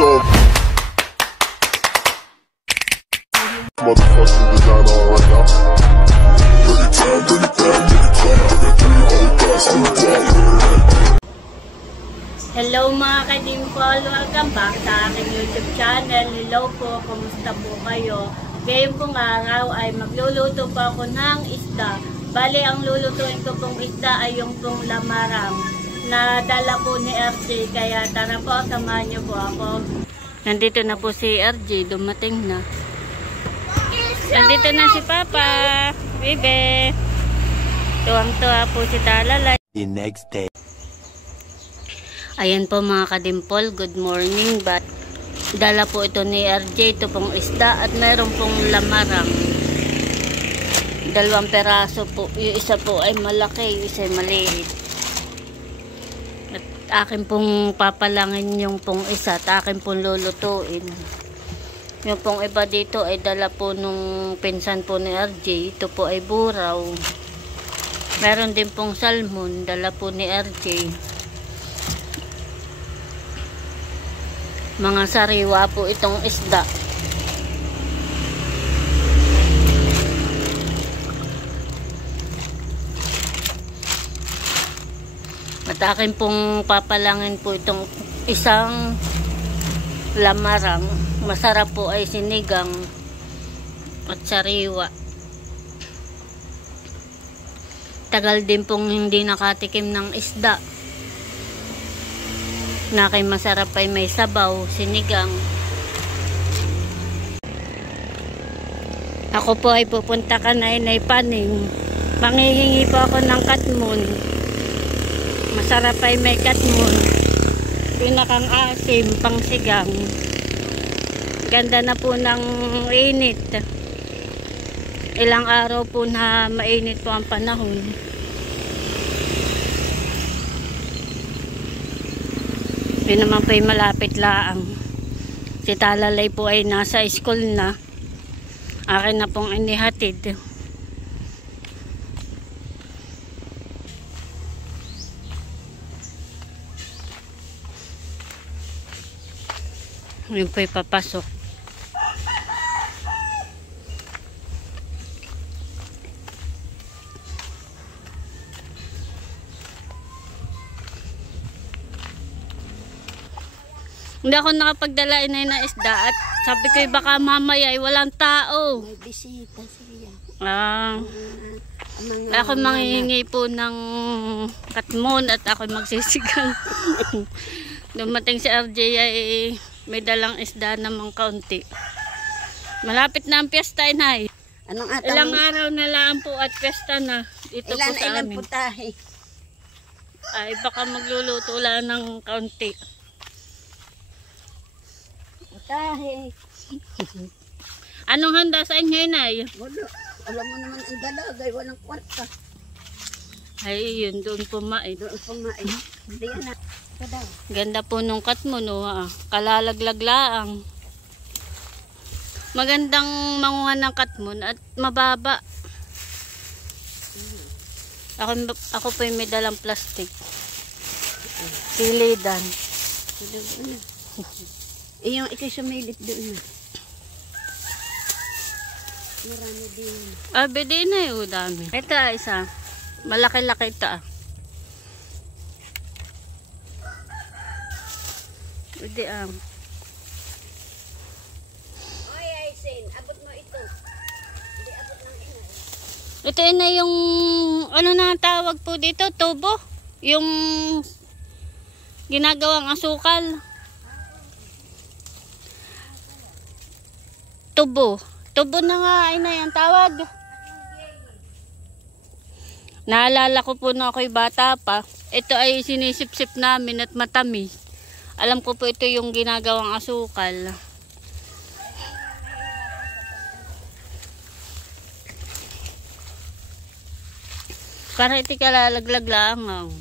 So motherfucking designer right now. Hello mga ka-Dimple, welcome back sa aking YouTube channel. Hello po, kumusta po kayo? Ngayon pong araw ay magluluto pa ako ng isda. Bali, ang lulutuin ko pong isda ay yung pong lamarang na dala po ni RJ. Kaya tara po, samahan niyo po ako. Nandito na po si RJ, dumating na. Nandito na si Papa, Bebe. Tuwang-tuwa po si Talalay. The next day. Ayan po mga ka-Dimple, good morning. Dala po ito ni RJ, ito pong isda at mayroon pong lamarang. 2 peraso po. Yung isa po ay malaki, yung isa ay maliit. At akin pong papalangin yung pong isa at akin pong lulutuin. Yung pong iba dito ay dala po nung pinsan po ni RJ. Ito po ay buraw. Meron din pong salmon, dala po ni RJ. Mga sariwa po itong isda. At akin pong papalangin po itong isang lamarang. Masarap po ay sinigang at sariwa. Tagal din pong hindi nakatikim ng isda. Na kay masarap ay may sabaw, sinigang. Ako po ay pupunta ka na Inay Paning. Manghihingi po ako ng katmon. Masarap ay may katmon. Pinakang asim, pang sigang. Ganda na po ng init. Ilang araw po na mainit po ang panahon. Yun naman po ay malapit laang. Si Talalay po ay nasa school na. Akin na pong inihatid. Yun po ay papasok. Hindi ako nakapagdala Inay na isda at sabi ko baka mamaya ay walang tao. May bisita siya. Ako manghihingi po ng katmon at ako magsisigang. Dumating si RJ ay may dalang isda namang kaunti. Malapit na ang piyesta Inay. Anong Ilang araw na lang po at piyesta na. Ito po sa amin. Putahe? Ay baka magluluto lang ng kaunti. Putahe. Anong handa sa inyo Inay? Wala. Alam mo naman ang dalagay, walang kwarta. Ay yun, doon pumain. Doon pumain. Hindi na. Ganda po nung katmon, kalalaglag-laang. Magandang manguha ng katmon at mababa. Ako po yung may dalang plastic. Silidan. Yung ikay sumilip doon na. Marami din. Bede na yun, dami. Ito isa. Malaki-laki ito Pwede Oy, Aisin, abot mo ito. Hindi abot ng ina. Ito na yung, ano na tawag po dito, tubo. Yung ginagawang asukal. Tubo. Tubo na nga, Inay ang tawag. Naalala ko po na ako'y bata pa. Ito ay sinisip-sip namin at matamis. Alam ko po ito yung ginagawang asukal. Para iti kalalaglag lang. Ano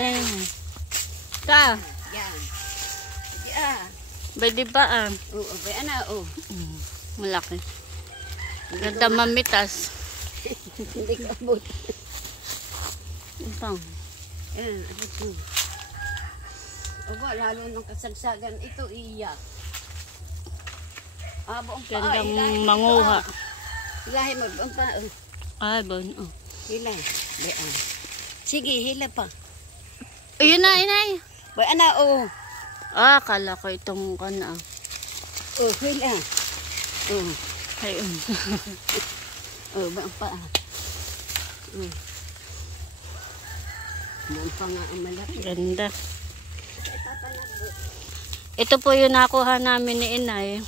yun? Ito Yan. Pwede ba Oo, malaki. Ganda mamitas. Hindi ka abot. Ito. Yan, abot mo. Aba, lalo ng kasagsagan ito, iyak. Buong pa. Gandang manguha. Hilahin mo, buong pa. Ay, bon. Oh. Hilay. Sige, hila pa. Ayun na, inay. Boy, Kala ko itong kana. Hila. Ayun. Buong pa. Buong pa nga ang malaki. Ganda. Ito po yung nakuha namin ni inay.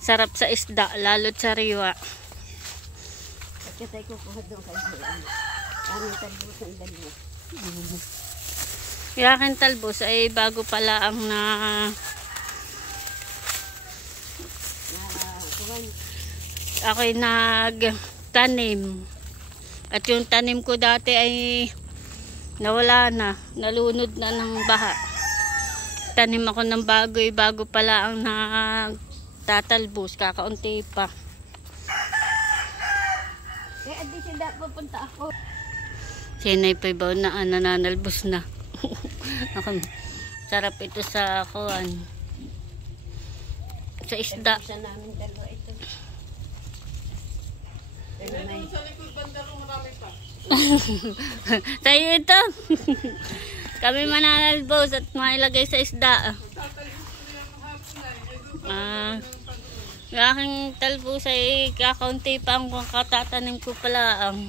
Sarap sa isda, lalo't sariwa. Katay ko kuha doon kay Bulan. Aming talbusan dalawa. Yung aking talbos ay bago pala ang ako'y nagtanim. At yung tanim ko dati ay nawala na, nalunod na ng baha. Tanim ako ng bago pala ang nagtatalbos, kakaunti pa. Adi sila pupunta ako. Sinay pa ibaw na nananalbos na. Sarap ito sa kuwan. Sa isda. Talbusan namin dalawa ito. Sa likod banda ro marami pa. Tayo ito. Kami mananalbos at mailagay sa isda. Yung aking talbos ay kakaunti pa ang katatanim ko pala ang.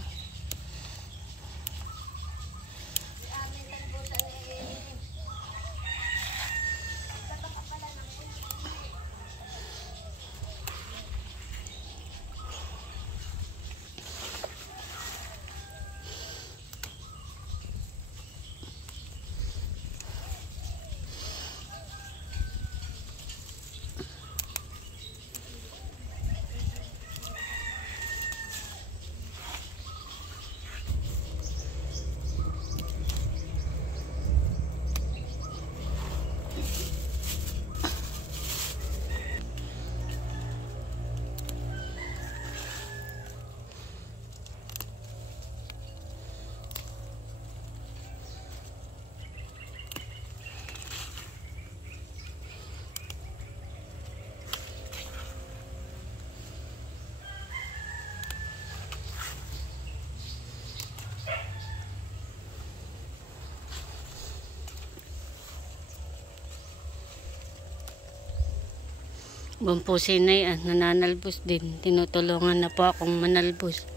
Bumpusin na yan, nananalbos din. Tinutulungan na po akong manalbos.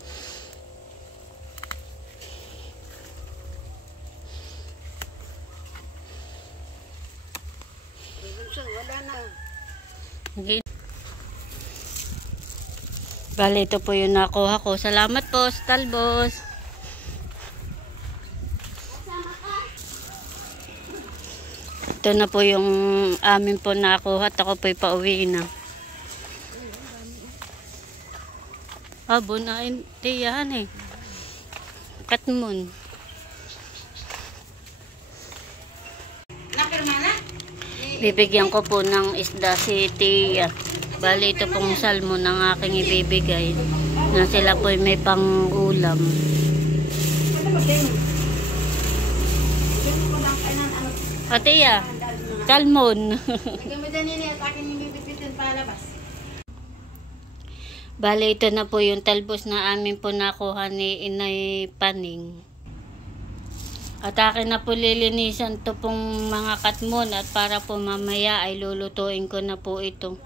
Wala na. Okay. Bale, ito po yung nakuha ko. Salamat po sa talbos. Ito na po yung amin po nakuha at ako po'y pauwi na. Bunain tiyan eh. Katmon. Bibigyan ko po ng isda si Tia. Bali ito pong salmon ang aking ibibigay. Na sila po'y may pang-ulam. Tia, salmon. Bale, ito na po yung talbos na amin po nakuha ni Inay Paning. At akin na po lilinisan to pong mga katmon at para po mamaya ay lulutuin ko na po ito.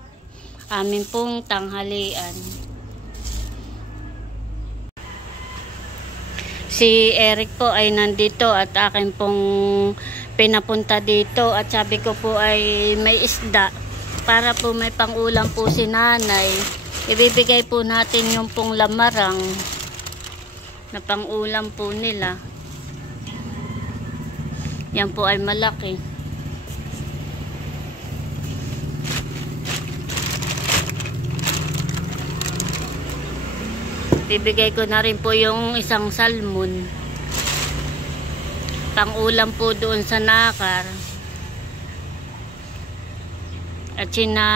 Amin pong tanghalian. Si Eric po ay nandito at akin pong pinapunta dito at sabi ko po ay may isda para po may pangulam po si nanay. Ibibigay po natin yung pong lamarang na pangulam po nila. Yan po ay malaki. Bibigay ko na rin po yung isang salmon. Pangulam po doon sa nakar. At sina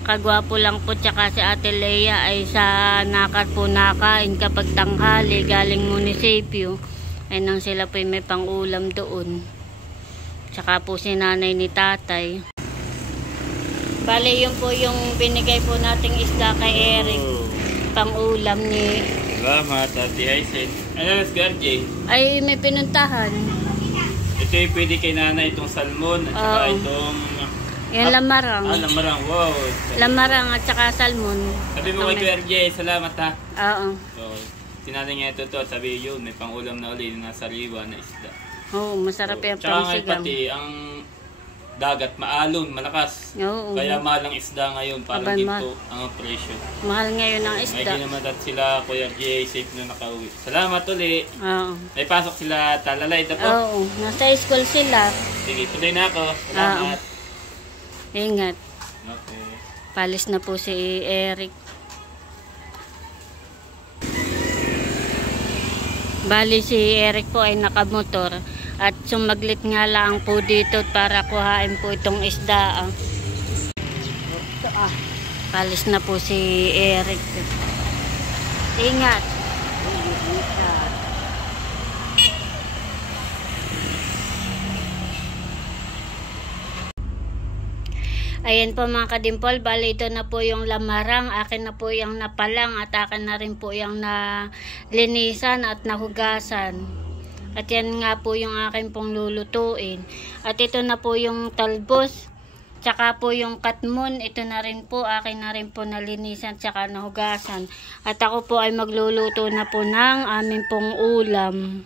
kagwapo lang po tsaka si Ate Lea ay sa nakar po nakain kapag tanghali galing munisipyo. Ay nang sila po may pang-ulam doon. Tsaka po si nanay ni tatay. Bali yun po yung binigay po nating isda kay Eric. Pang-ulam ni... Salamat, Ate Aisin. Ano si RJ? Ay may pinuntahan. Ito yung pwede kay nanay itong salmon at saka Oo. itong... Yung lamarang. Lamarang. Wow. Lamarang at saka salmon. Sabi mo kay RJ, salamat ha. Oo. So, sinanay niya ito to, sabi yun, may pang-ulam na uli na sariwa na isda. Oo, masarap yung Tsaka ngayon pangsigang. pati ang dagat maalon, malakas. Oo. Kaya mahal ang isda ngayon, parang Abay, ginto ang presyo. Mahal ngayon ang May isda. ginamadat sila, Kuya RJ, safe na nakauwi. Salamat uli. Oo. May pasok sila talalay na po. Oo, nasa school sila. Sige, tuloy na ako. Salamat. Ingat. Okay. Palis na po si Eric. Bali si Eric po ay nakamotor at sumaglit nga lang po dito para kuhain po itong isda. Palis na po si Eric. Ingat. Ayan po mga kadimpol, bali ito na po yung lamarang, akin na po yung napalang at akin na rin po yung nalinisan at nahugasan. At yan nga po yung akin pong lulutuin. At ito na po yung talbos, tsaka po yung katmon, ito na rin po, akin na rin po nalinisan tsaka nahugasan. At ako po ay magluluto na po ng aming pong ulam.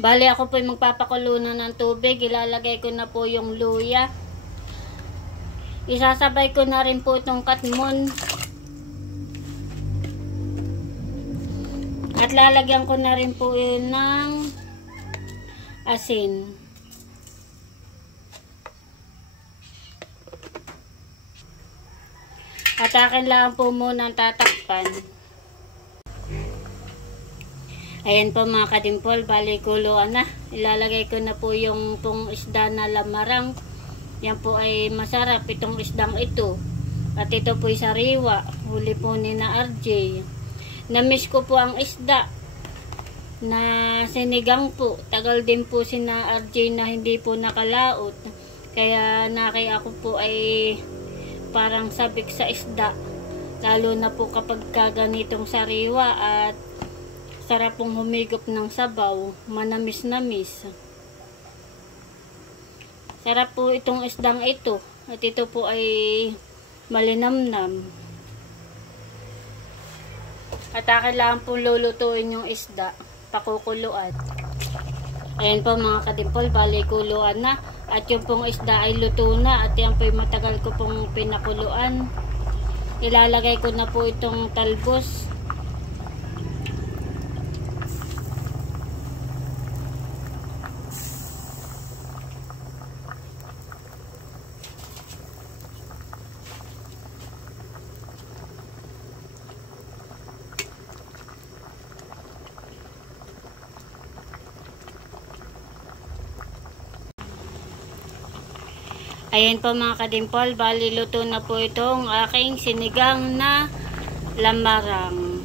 Bali ako po ay magpapakulo na ng tubig, ilalagay ko na po yung luya. Isasabay ko na rin po itong katmon. At lalagyan ko na rin po yun ng asin. At akin lang po muna ang tatakpan. Ayan po mga kadimpol, bali kuluan na. Ilalagay ko na po yung pong isda na lamarang. Yan po ay masarap itong isdang ito. At ito po ay sariwa. Huli po ni na RJ. Namiss ko po ang isda na sinigang po. Tagal din po si na RJ na hindi po nakalaot. Kaya nakay ako po ay parang sabik sa isda. Lalo na po kapag kaganitong sariwa at sarap pong humigop ng sabaw. Manamis-namis. Sarap po itong isdang ito. At ito po ay malinamnam. At akin lang po lulutuin yung isda. Pakukuluan. Ayan po mga kadimpol, bali kuluan na. At yung pong isda ay luto na. At yan po yung matagal ko pong pinakuluan. Ilalagay ko na po itong talbos. Ayan po mga kadimpol, bali luto na po itong aking sinigang na lamarang.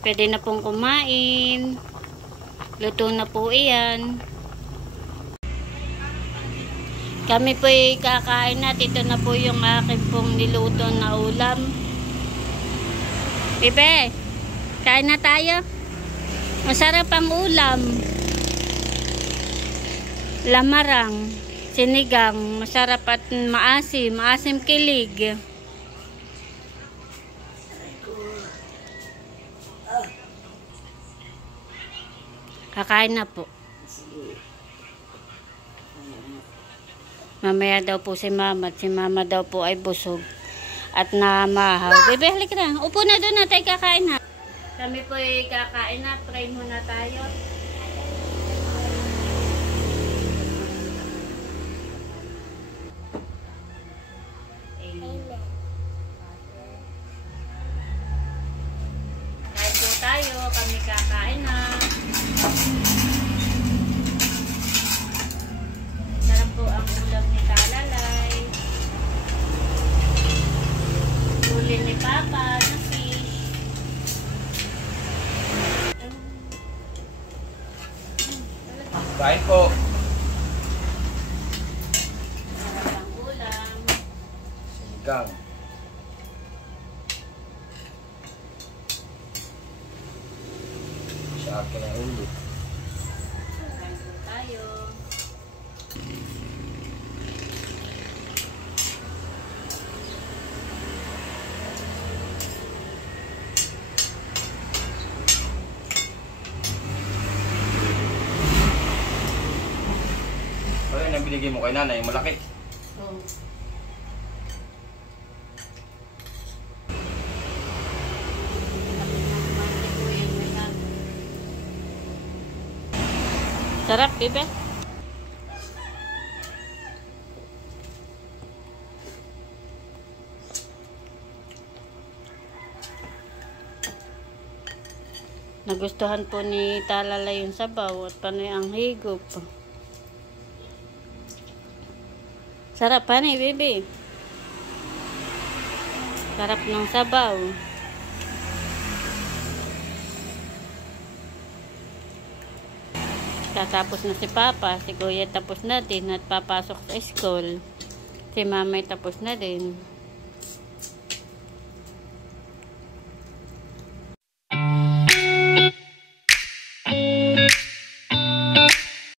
Pwede na pong kumain. Luto na po iyan. Kami po ay kakain at ito na po yung aking pong niluto na ulam. Bebe, kain na tayo. Masarap ang ulam. Lamarang, sinigang, masarap at maasim, maasim kilig. Kakain na po. Mamaya daw po si mama at si mama daw po ay busog at namahaw. Bebe, halika na. Upo na doon na tayo kakain na. Kami po ay kakain na. Pray muna tayo. Tayo, kami kakain na. Sarap po ang ulam ni Talalay. Huli ni Papa na fish. Kain po. Sarap ang ulam. Sinigang. Sa akin ang ulo. Kain po tayo. Ano yun ang binigay mo kay nanay? Yung malaki. Oh. Sarap, bebe. Nagustuhan po ni Talala yung sabaw at panay ang higop. Sarap pa ni, bebe. Sarap ng sabaw. Tatapos na si Papa, si Kuya tapos na din at papasok sa school. Si Mamay tapos na din.